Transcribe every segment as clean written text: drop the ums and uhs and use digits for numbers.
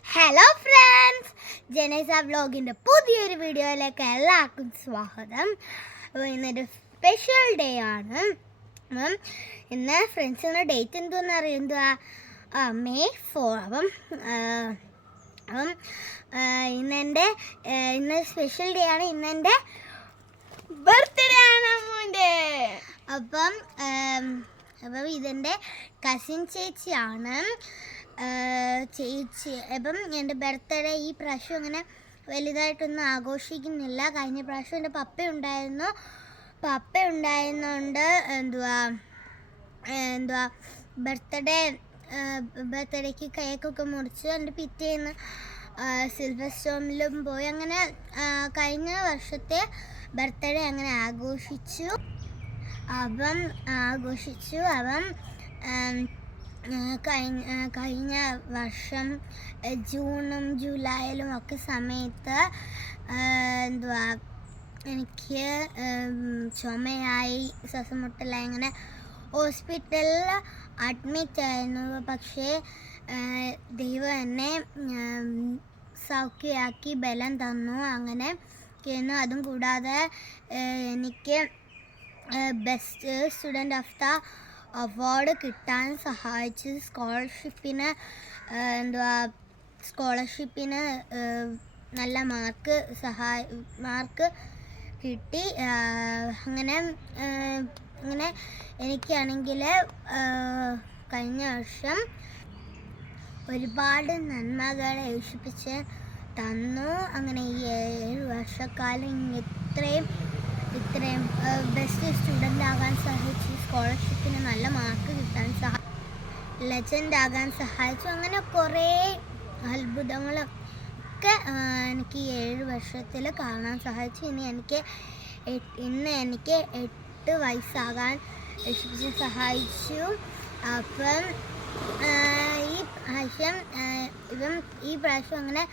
Hello friends, ജനേസ വ്ലോഗിൻ്റെ പുതിയൊരു വീഡിയോയിലേക്ക് എല്ലാവർക്കും സ്വാഗതം. ഇന്നൊരു സ്പെഷ്യൽ ഡേ ആണ്. ഇന്ന് ഫ്രണ്ട്സിൻ്റെ ഡേറ്റ് എന്തോന്ന് അറിയുക, May 4. അപ്പം ഇന്ന് സ്പെഷ്യൽ ഡേ ആണ്. ഇന്നെൻ്റെ ബർത്ത്ഡേ ആണ് അമ്മൂൻ്റെ. അപ്പം ഇതെൻ്റെ കസിൻ ചേച്ചിയാണ്. ചേച്ചി അപ്പം എൻ്റെ ബർത്ത്ഡേ ഈ പ്രാവശ്യം അങ്ങനെ വലുതായിട്ടൊന്നും ആഘോഷിക്കുന്നില്ല. കഴിഞ്ഞ പ്രാവശ്യം എൻ്റെ പപ്പ ഉണ്ടായിരുന്നുകൊണ്ട് ബർത്ത്ഡേക്ക് കേക്കൊക്കെ മുറിച്ച് എൻ്റെ പിറ്റേന്ന് സിൽവർ സ്റ്റോണിലും പോയി. അങ്ങനെ കഴിഞ്ഞ വർഷത്തെ ബർത്ത്ഡേ അങ്ങനെ ആഘോഷിച്ചു. കഴിഞ്ഞ വർഷം ജൂണും ജൂലൈയിലും ഒക്കെ സമയത്ത് എനിക്ക് ചുമയായി, ശ്വാസമുട്ടലായി, അങ്ങനെ ഹോസ്പിറ്റലിൽ അഡ്മിറ്റ് ആയിരുന്നു. പക്ഷേ ദൈവം എന്നെ സൗഖ്യമാക്കി, ബലം തന്നു. അങ്ങനെ അതും കൂടാതെ എനിക്ക് best student of the award കിട്ടാൻ സഹായിച്ചു. സ്കോളർഷിപ്പിന് നല്ല മാർക്ക് കിട്ടി. അങ്ങനെ എനിക്കാണെങ്കിൽ കഴിഞ്ഞ വർഷം ഒരുപാട് നന്മകളെ യേശുപ്പിച്ച് തന്നു. അങ്ങനെ ഈ 7 വർഷക്കാലം ഇത്രയും ബെസ്റ്റ് സ്റ്റുഡൻ്റ് ആകാൻ സഹായിച്ചു. സ്കോളർഷിപ്പിന് നല്ല മാർക്ക് കിട്ടാൻ ലെജൻഡ് ആകാൻ സഹായിച്ചു. അങ്ങനെ കുറേ അത്ഭുതങ്ങളൊക്കെ എനിക്ക് 7 വർഷത്തിൽ കാണാൻ സഹായിച്ചു. ഇന്ന് എനിക്ക് 8 വയസ്സാകാൻ സഹായിച്ചു. അപ്പം ഈ പ്രാവശ്യം അങ്ങനെ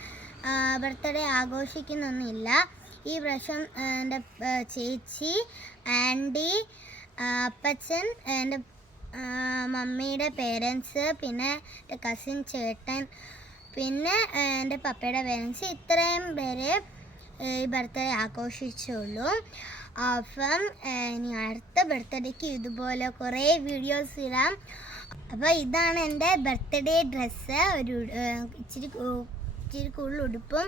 ബർത്ത്ഡേ ആഘോഷിക്കുന്നൊന്നുമില്ല. ഈ പ്രാവശ്യം എൻ്റെ ചേച്ചി, ആൻറ്റി, അപ്പച്ചൻ, എൻ്റെ മമ്മിയുടെ പേരൻസ്, പിന്നെ എൻ്റെ കസിൻ ചേട്ടൻ, പിന്നെ എൻ്റെ പപ്പയുടെ പേരൻസ്, ഇത്രയും പേരെ ഈ ബർത്ത്ഡേ ആഘോഷിച്ചുള്ളൂ. അപ്പം ഇനി അടുത്ത ബർത്ത്ഡേക്ക് ഇതുപോലെ കുറേ വീഡിയോസ് ഇടാം. അപ്പോൾ ഇതാണ് എൻ്റെ ബർത്ത്ഡേ ഡ്രസ്സ്. ഒരു ഇച്ചിരി കൂടുതൽ ഉടുപ്പും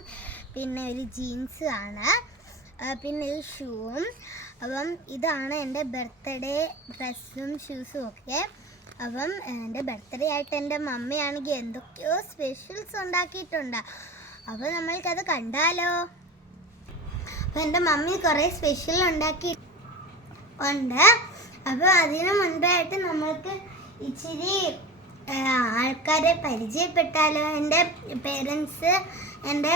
പിന്നെ ഒരു ജീൻസും ആണ്, പിന്നെ ഒരു ഷൂവും. അപ്പം ഇതാണ് എൻ്റെ ബർത്ത്ഡേ ഡ്രസ്സും ഷൂസും ഒക്കെ. അപ്പം എൻ്റെ ബർത്ത്ഡേ ആയിട്ട് എൻ്റെ മമ്മിയാണെങ്കിൽ എന്തൊക്കെയോ സ്പെഷ്യൽസ് ഉണ്ടാക്കിയിട്ടുണ്ട്. അപ്പോൾ നമ്മൾക്കത് കണ്ടാലോ? അപ്പം എൻ്റെ മമ്മി കുറേ സ്പെഷ്യൽ ഉണ്ടാക്കിയിട്ടുണ്ട്. അപ്പോൾ അതിന് മുൻപായിട്ട് നമ്മൾക്ക് ഇച്ചിരി ആൾക്കാരെ പരിചയപ്പെട്ടാലോ? എൻ്റെ പേരൻസ്, എൻ്റെ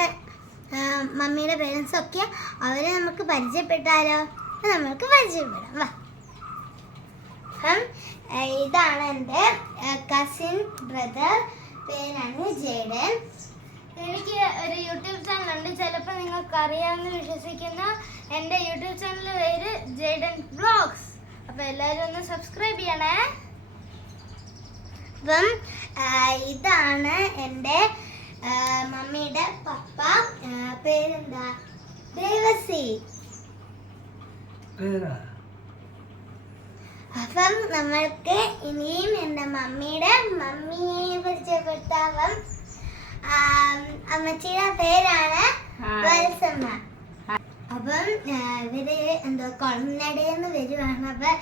മമ്മിയുടെ പേരൻസൊക്കെ അവരെ നമുക്ക് പരിചയപ്പെട്ടാലോ? നമ്മൾക്ക് പരിചയപ്പെടാം, വാ. അപ്പം ഇതാണ് എൻ്റെ കസിൻ ബ്രദർ, പേരാണ് ജെയ്ഡൻ. എനിക്ക് ഒരു യൂട്യൂബ് ചാനലുണ്ട്, ചിലപ്പോൾ നിങ്ങൾക്ക് അറിയാമെന്ന് വിശ്വസിക്കുന്ന. എൻ്റെ യൂട്യൂബ് ചാനലിൻ്റെ പേര് ജെയ്ഡൻ വ്ലോഗ്സ്. അപ്പോൾ എല്ലാവരും ഒന്ന് സബ്സ്ക്രൈബ് ചെയ്യണേ. അപ്പം ഇതാണ് എൻ്റെ മമ്മിയുടെ പപ്പ, പേരെന്താ? ദേവസി. അപ്പം നമ്മൾക്ക് ഇനിയും എൻ്റെ മമ്മിയെ പരിചയപ്പെടുത്താം. അമ്മച്ചിയുടെ പേരാണ് വത്സമ്മ. അപ്പം ഇവര് കൊളനടയെന്ന് വരുവാണ്. അപ്പം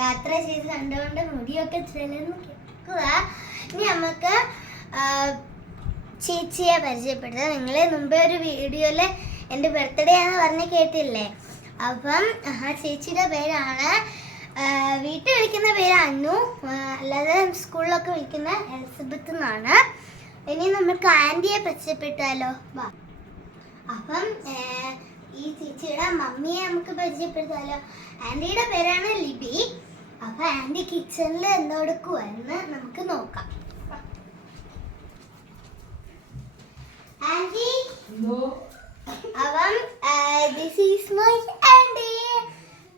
യാത്ര ചെയ്ത് കണ്ടുകൊണ്ട് മുടിയൊക്കെ ചെലന്ന് കേൾക്കുക. ഇനി നമുക്ക് ചേച്ചിയെ പരിചയപ്പെടുത്താം. നിങ്ങൾ മുമ്പേ ഒരു വീഡിയോയിൽ എൻ്റെ ബർത്ത്ഡേ ആണെന്ന് പറഞ്ഞ് കേട്ടില്ലേ? അപ്പം ആ ചേച്ചിയുടെ പേരാണ്, വീട്ടിൽ വിളിക്കുന്ന പേര് അന്നു, അല്ലാതെ സ്കൂളിലൊക്കെ വിളിക്കുന്ന എലിസബത്ത് എന്നാണ്. ഇനി നമുക്ക് ആൻറ്റിയെ പരിചയപ്പെട്ടാലോ? വാ. അപ്പം ഈ ചേച്ചിയുടെ മമ്മിയെ നമുക്ക് പരിചയപ്പെടുത്താലോ? ആൻറ്റിയുടെ പേരാണ് ലിബി. അപ്പം ആൻറ്റി കിച്ചണിൽ എന്തെടുക്കുവാന്ന് നമുക്ക് നോക്കാം. ആൻറ്റി, അപ്പം ദിസ് ഈസ് മൈ ആൻറ്റി.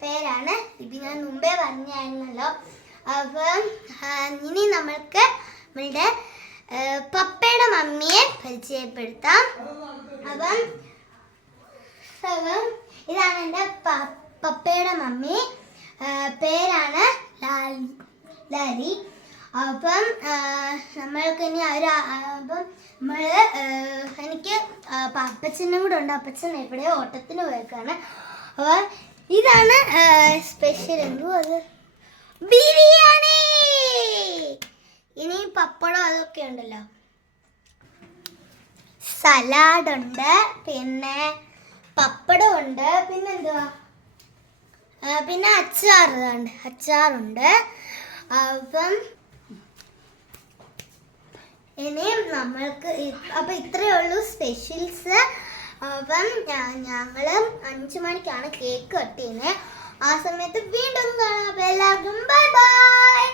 പേരാണ് ലിബി, ഞാൻ മുമ്പേ പറഞ്ഞായിരുന്നല്ലോ. അപ്പം ഇനി നമ്മൾക്ക് നമ്മളുടെ പപ്പയുടെ മമ്മിയെ പരിചയപ്പെടുത്താം. അപ്പം ഇതാണ് എൻ്റെ പപ്പയുടെ മമ്മി. പേരാണ് ലാലി. അപ്പം നമ്മൾക്ക് ഇനി അപ്പം എനിക്ക് അപ്പച്ചനും കൂടെ ഉണ്ട്. അപ്പച്ചൻ എവിടെയോ ഓട്ടത്തിന് പോയേക്കാണ്. അപ്പോൾ ഇതാണ് സ്പെഷ്യൽ. എന്തോ അത് ബിരിയാണി. ഇനി പപ്പടം അതൊക്കെ ഉണ്ടല്ലോ. സലാഡുണ്ട്, പിന്നെ പപ്പടമുണ്ട്, പിന്നെന്തുവാ, പിന്നെ അച്ചാറുണ്ട്. അപ്പം ഇനിയും നമ്മൾക്ക് അപ്പം ഇത്രയേ ഉള്ളൂ സ്പെഷ്യൽസ്. അപ്പം ഞങ്ങൾ 5 മണിക്കാണ് കേക്ക് കട്ട് ചെയ്യുന്നത്. ആ സമയത്ത് വീണ്ടും കാണാം. എല്ലാവർക്കും ബൈ ബൈ.